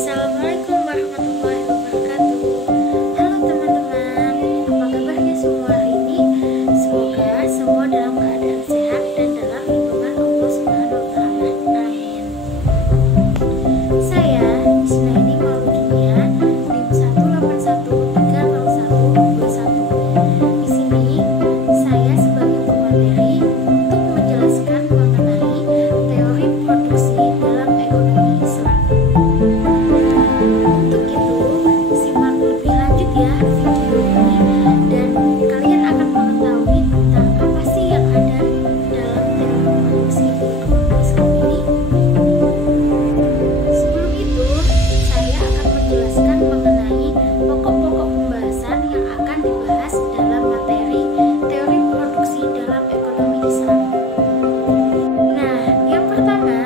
Assalamualaikum warahmatullahi wabarakatuh. Halo teman-teman, apa kabarnya semua hari ini? Semoga semua dalam keadaan sehat dan dalam lindungan Allah Subhanahu wa Ta'ala. Amin. Saya Isnaini Mauludinia, NIM 181301221. Di sini saya sebagai pemateri untuk menjelaskan mengenai teori produksi dalam ekonomi Islam. Untuk itu, simak lebih lanjut ya video ini dan kalian akan mengetahui tentang apa sih yang ada dalam teori produksi di ekonomi Islam ini. Sebelum itu, saya akan menjelaskan mengenai pokok-pokok pembahasan yang akan dibahas dalam materi teori produksi dalam ekonomi Islam. Nah, yang pertama,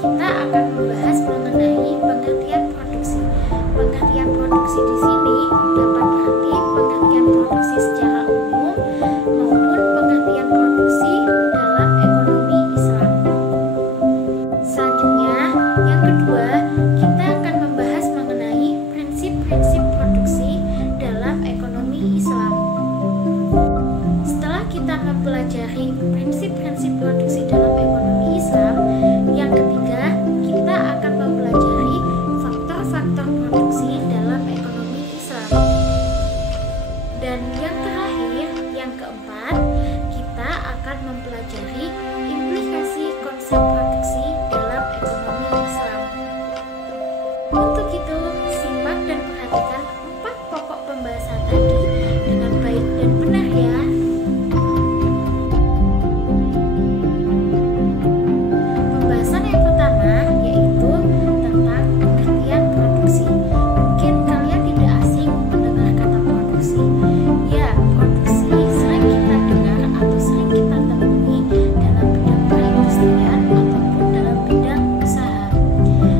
kita akan membahas mengenai pengertian produksi. Pengertian produksi di sini dapat berarti pengertian produksi secara umum maupun pengertian produksi dalam ekonomi Islam. Selanjutnya, yang kedua, kita akan membahas mengenai prinsip-prinsip produksi dalam ekonomi Islam. Setelah kita mempelajari prinsip-prinsip produksi dalam ekonomi Islam, yang ketiga, kita akan mempelajari faktor-faktor produksi dalam ekonomi Islam. Dan yang terakhir, yang keempat, kita akan mempelajari implikasi konsep produksi dalam ekonomi Islam. Untuk itu, simak dan perhatikan 4 pokok pembahasan tadi dengan baik dan benar ya. Pembahasan yang pertama yaitu tentang pengertian produksi. Mungkin kalian tidak asing mendengar kata produksi. Ya, produksi sering kita dengar atau sering kita temui dalam bidang perindustrian ataupun dalam bidang usaha.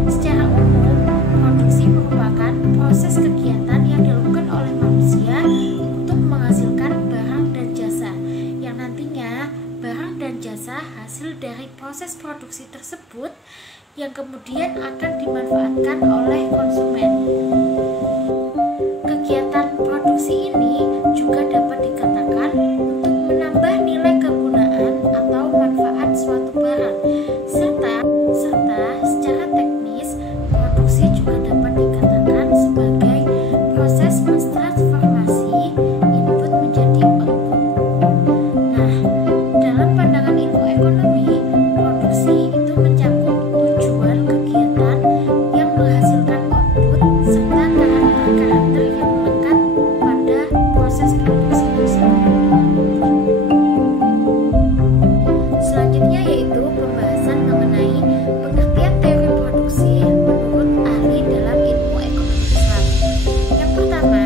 Secara umum, produksi merupakan proses kegiatan yang dilakukan oleh manusia untuk menghasilkan barang dan jasa, yang nantinya barang dan jasa hasil dari proses produksi tersebut yang kemudian akan dimanfaatkan oleh konsumen. Kegiatan produksi ini juga dapat dikatakan untuk menambah nilai kegunaan atau manfaat suatu barang, serta secara teknis produksi juga dapat dikatakan sebagai proses mentransformasi input menjadi output. Nah, dalam pandangan ilmu ekonomi, produksi itu mencakup tujuan kegiatan yang menghasilkan output serta karakter-karakter yang melekat pada proses produksi tersebut. Selanjutnya yaitu pembahasan mengenai pengertian teori produksi menurut ahli dalam ilmu ekonomi Islam. Yang pertama,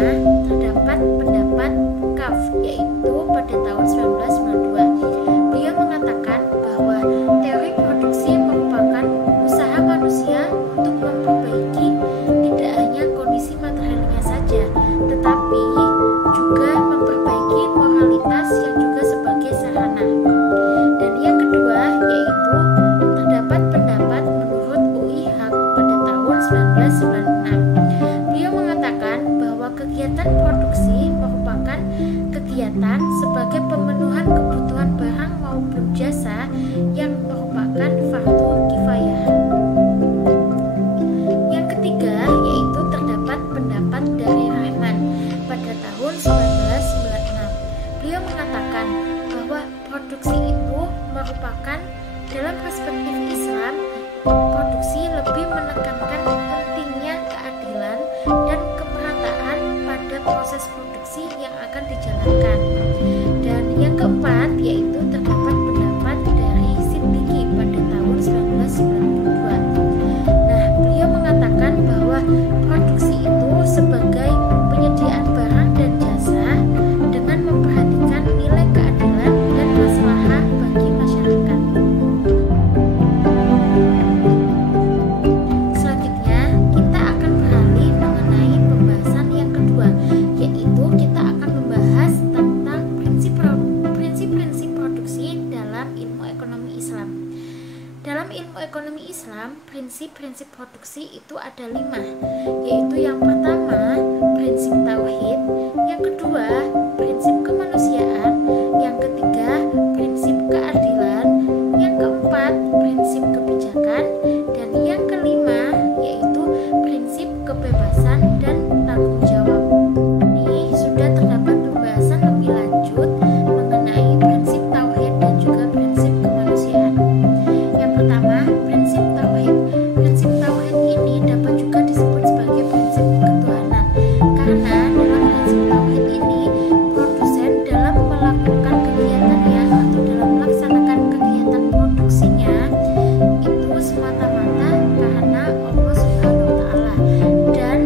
terdapat pendapat Kaf, yaitu pada tahun 1992. Beliau mengatakan bahwa teori produksi merupakan usaha manusia untuk memperbaiki tidak hanya kondisi materialnya saja, tetapi juga memperbaiki moralitas yang juga sebagai sarana. Dan yang kedua yaitu terdapat pendapat menurut UI Haq pada tahun 1996. Beliau mengatakan bahwa kegiatan produksi merupakan kegiatan sebagai pemenuhan kebutuhan barang maupun jasa yang merupakan fardu kifayah. Yang ketiga yaitu terdapat pendapat dari Rahman pada tahun 1996. Beliau mengatakan bahwa produksi itu merupakan dalam perspektif Islam, produksi lebih menekankan pentingnya keadilan dan kemerataan pada proses produksi yang akan dijalankan. Dan yang keempat yaitu terdapat pendapat dari Siddiqi pada tahun 1992. Nah, beliau mengatakan bahwa produksi itu sebagai penyediaan barang dan jasa dengan memperhatikan nilai keadilan dan maslahah bagi masyarakat. Selanjutnya, kita akan beralih mengenai pembahasan yang kedua, yaitu kita akan membahas tentang prinsip-prinsip ekonomi Islam, prinsip-prinsip produksi itu ada 5, yaitu yang pertama, prinsip tauhid, yang kedua, prinsip kemanusiaan, yang ketiga, prinsip keadilan, yang keempat, prinsip kebijakan, dan yang kelima, yaitu prinsip kebebasan dan tanggung jawab. Ini sudah terdapat pembahasan lebih lanjut mengenai prinsip tauhid dan juga prinsip kemanusiaan. Yang pertama, prinsip tauhid. Prinsip tauhid ini dapat juga disebut sebagai prinsip ketuhanan, karena dalam prinsip tauhid ini produsen dalam melakukan kegiatannya atau dalam melaksanakan kegiatan produksinya itu semata-mata karena Allah Subhanahu wa Ta'ala, dan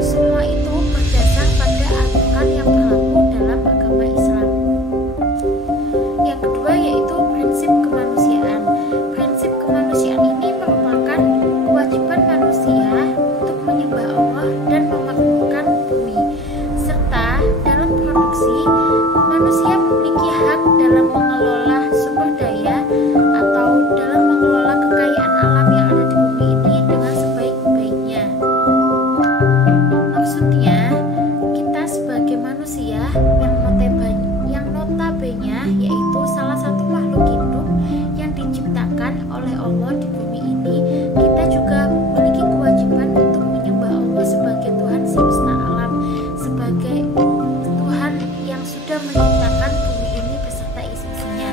semua itu berdasar pada aturan yang berlaku dalam agama Islam. Yang kedua yaitu prinsip kemanusiaan. Prinsip kemanusiaan ini merupakan kewajiban manusia untuk menyembah Allah dan memakmurkan bumi, serta dalam produksi manusia memiliki hak dalam mengelola sumber daya atau dalam mengelola kekayaan alam yang ada di bumi ini dengan sebaik-baiknya. Maksudnya, kita sebagai manusia yang notabene yaitu salah satu makhluk hidup yang diciptakan oleh Allah di bumi ini, kita juga memiliki kewajiban untuk menyembah Allah sebagai Tuhan semesta alam, sebagai Tuhan yang sudah menciptakan bumi ini beserta isi-isinya.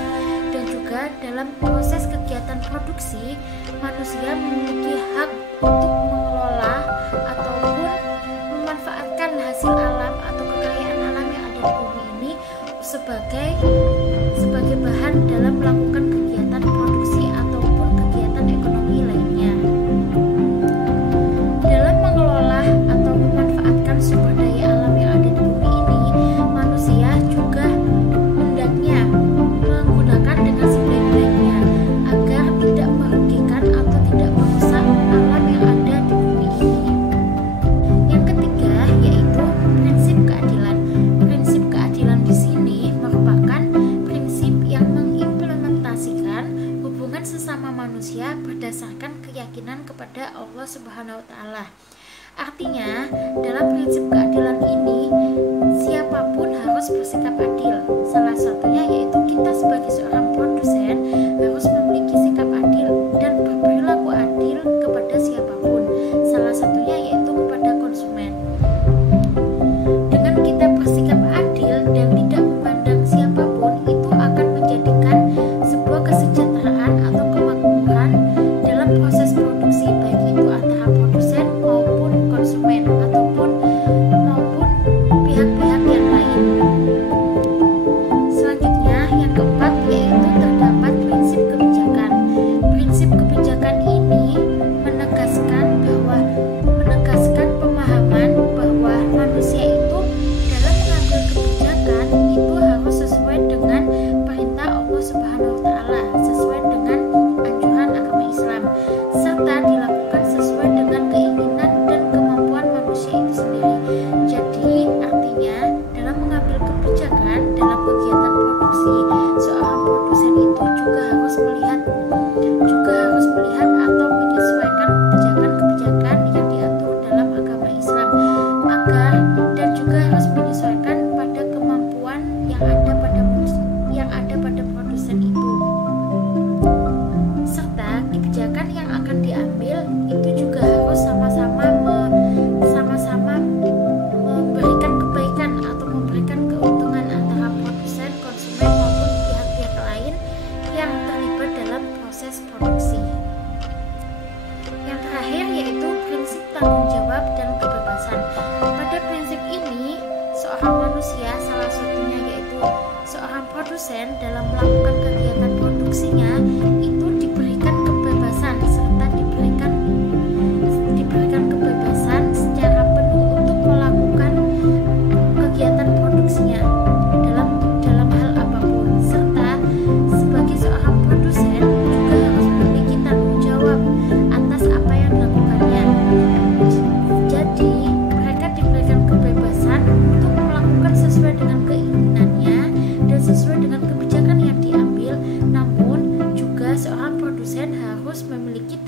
Dan juga dalam proses kegiatan produksi, manusia memiliki hak untuk mengelola ataupun memanfaatkan hasil alam atau kekayaan alam yang ada di bumi ini sebagai bahan dalam melakukan kegiatan produksi ataupun kegiatan ekonomi lainnya. Dalam mengelola atau memanfaatkan sumber daya alam yang ada di bumi ini, manusia juga hendaknya menggunakan dengan sebaik-baiknya agar tidak merugikan atau tidak merusak alam yang ada di bumi ini. Yang ketiga yaitu prinsip keadilan. Prinsip keadilan di sini merupakan prinsip yang mengimplementasikan hubungan sesama manusia berdasarkan keyakinan kepada Allah Subhanahu wa Ta'ala. Artinya, dalam prinsip keadilan ini, siapapun harus bersikap adil. Salah satunya yaitu kita sebagai seorang produsen harus memiliki sikap adil dan berperilaku adil kepada siapapun. Salah satunya yaitu kepada konsumen. Dengan kita bersikap adil dan tidak memandang siapapun, itu akan menjadikan sebuah kesejahteraan atau kemakmuran dalam proses produksi, baik itu antara produsen maupun konsumen ataupun pihak-pihak yang lain. Selanjutnya yang keempat yaitu terdapat prinsip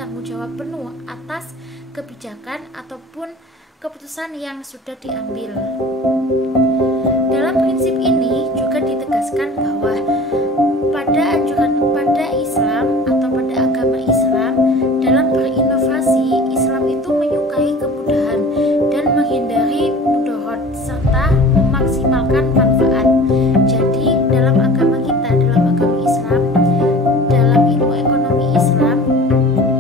tanggung jawab penuh atas kebijakan ataupun keputusan yang sudah diambil. Dalam prinsip ini juga ditegaskan bahwa pada Islam atau pada agama Islam, dalam berinovasi, Islam itu menyukai kemudahan dan menghindari mudarat serta memaksimalkan manfaat. Jadi dalam agama kita, dalam agama Islam, dalam ilmu ekonomi Islam,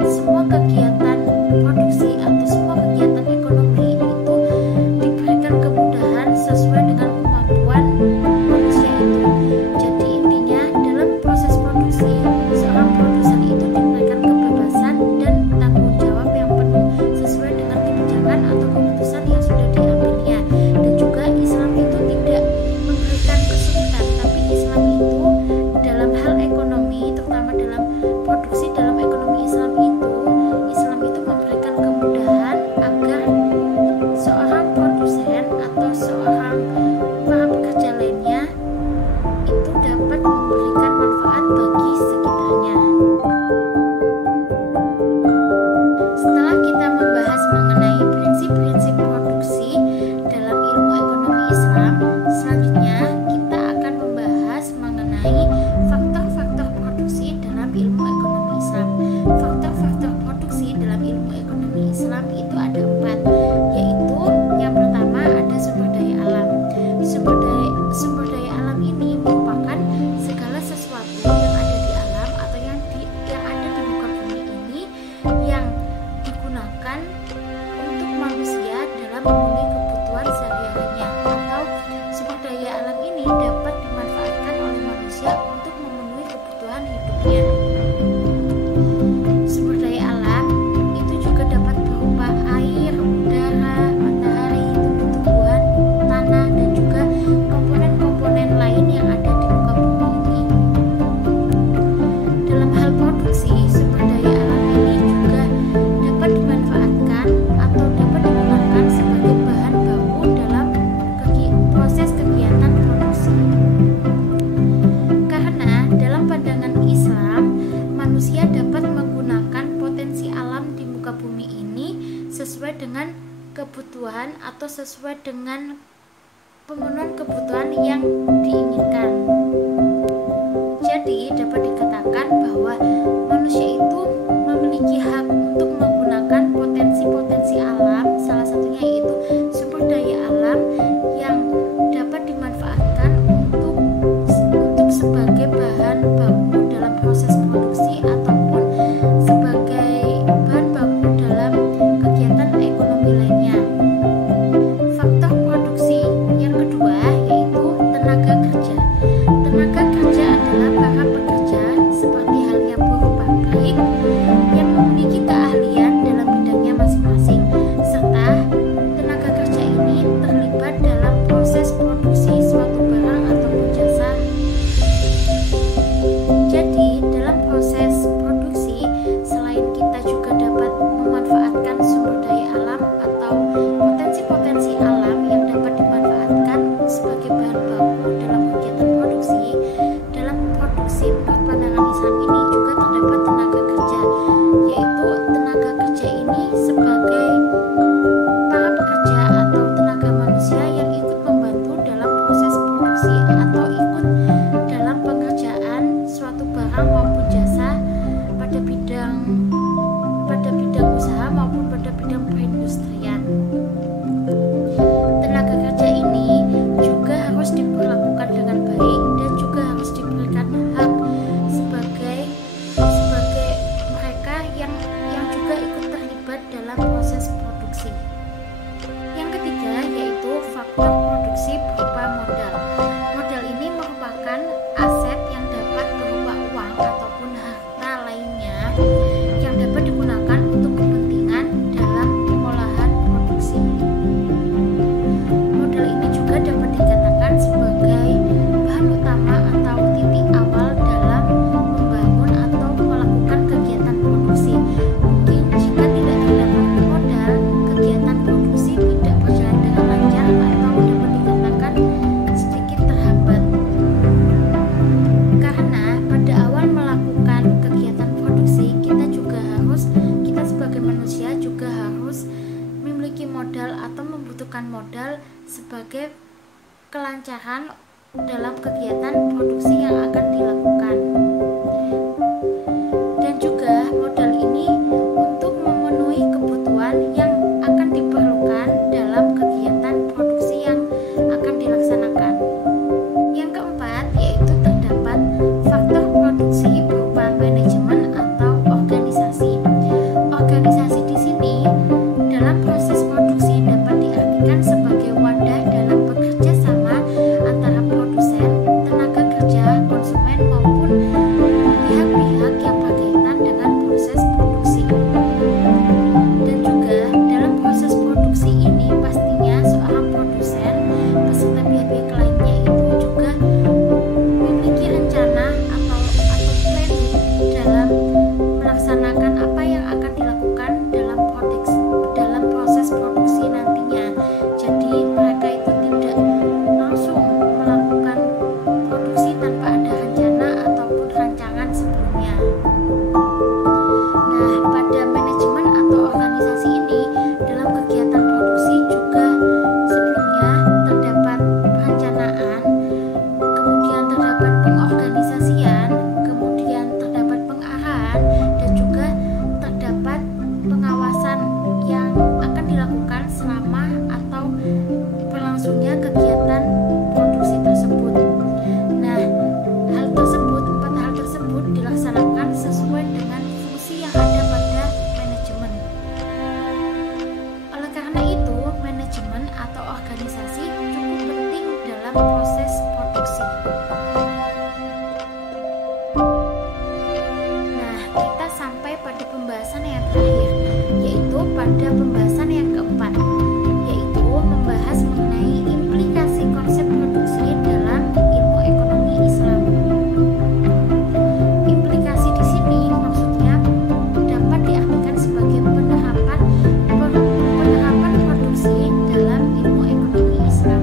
semua kegiatan produksi atau semua kegiatan ekonomi itu diberikan kemudahan sesuai dengan kemampuan manusia itu. Jadi intinya dalam proses produksi, seorang produsen itu diberikan kebebasan dan tanggung jawab yang penuh sesuai dengan kebijakan atau keputusan yang sudah diambilnya. Dan juga Islam itu tidak memberikan kesulitan, tapi Islam itu dalam hal ekonomi, terutama dalam produksi, dalam ekonomi Islam itu memberikan kemudahan agar seorang produsen atau seorang para pekerja lainnya itu dapat memberikan manfaat bagi sekitarnya. Setelah kita membahas mengenai prinsip-prinsip produksi dalam ilmu ekonomi Islam, selanjutnya kita akan membahas mengenai faktor-faktor produksi dalam ilmu ekonomi Islam. Faktor-faktor produksi dalam ilmu ekonomi Islam itu ada 4, yaitu yang pertama ada sumber daya alam. Sumber daya alam ini merupakan segala sesuatu yang ada di alam atau yang ada di muka bumi ini yang digunakan untuk manusia dalam memenuhi kebutuhan sehari-harinya, atau sumber daya alam ini dapat dimanfaatkan oleh manusia untuk memenuhi kebutuhan hidupnya. Sumber daya alam itu juga dapat berupa air, udara, matahari, tumbuh-tumbuhan, tanah, dan juga komponen-komponen lain yang ada di muka bumi ini. Dalam hal produksi, sumber daya alam ini juga dapat dimanfaatkan atau dapat digunakan sebagai bahan baku dalam proses kegiatan produksi. Karena dalam pandangan Islam, manusia dapat menggunakan potensi alam di muka bumi ini sesuai dengan kebutuhan atau sesuai dengan pemenuhan kebutuhan yang diinginkan. Jadi dapat dikatakan bahwa manusia itu memiliki hak untuk menggunakan potensi-potensi alam, salah satunya yaitu sumber daya alam yang dapat dimanfaatkan untuk sebagai bahan baku dalam proses produksi ataupun sebagai bahan baku dalam kegiatan ekonomi lainnya. Faktor produksi yang kedua yaitu tenaga kerja. Tenaga kerja adalah para pekerja seperti halnya buruh pabrik yang memiliki keahlian menggunakan modal sebagai kelancaran dalam kegiatan produksi yang akan dilakukan. Dan juga modal ini untuk memenuhi kebutuhan yang akan diperlukan dalam kegiatan produksi yang akan dilaksanakan. Yang keempat yaitu terdapat faktor produksi berupa manajemen atau organisasi. Organisasi di sini dalam proses produksi dapat diartikan sebagai wadah dalam bekerja sama antara produsen, tenaga kerja, konsumen maupun pihak-pihak yang berkaitan dengan proses produksi. Dan juga dalam proses produksi ini pastinya seorang produsen beserta pihak-pihak lainnya itu juga memiliki rencana atau planning dalam melaksanakan apa yang akan dilakukan dalam proses produksi nantinya. Jadi mereka itu tidak langsung melakukan produksi tanpa ada rencana ataupun rancangan sebelumnya. Nah, pada manajemen atau organisasi ini dalam kegiatan produksi juga sebelumnya terdapat perencanaan, kemudian terdapat pengorganisasian, kemudian terdapat pengarahan, dan juga terdapat pengawasan yang akan dilakukan selama atau berlangsungnya kegiatan produksi tersebut. Nah, empat hal tersebut dilaksanakan sesuai dengan fungsi yang ada pada manajemen. Oleh karena itu, manajemen atau organisasi cukup penting dalam proses produksi. Nah, kita sampai pada pembahasan yang terakhir, yaitu pada pembahasan yang keempat, yaitu membahas mengenai implikasi konsep produksi dalam ilmu ekonomi Islam. Implikasi di sini maksudnya dapat diartikan sebagai penerapan produksi dalam ilmu ekonomi Islam.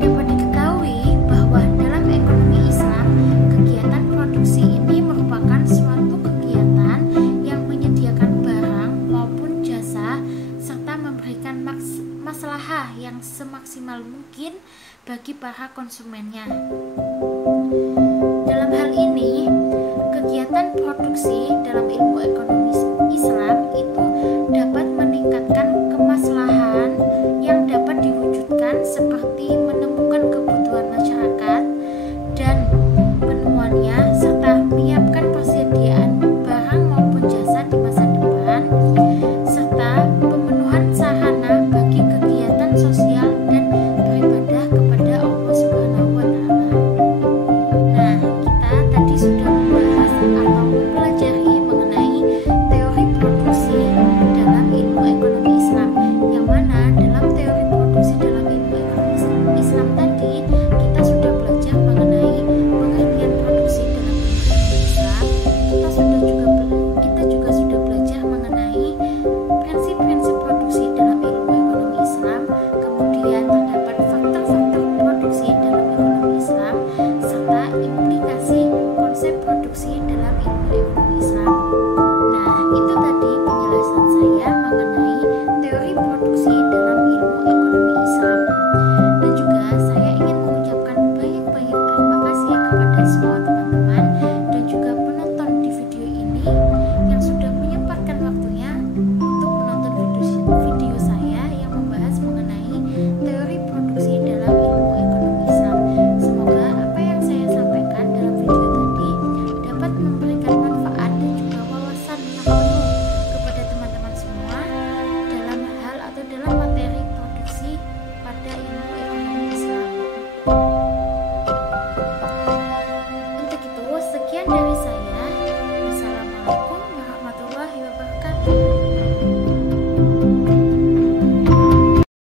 Dapat diketahui bahwa dalam ekonomi Islam, kegiatan produksi ini merupakan suatu kegiatan yang menyediakan barang maupun jasa serta memberikan maslahah yang semaksimal mungkin bagi para konsumennya. Dalam hal ini, kegiatan produksi dalam ilmu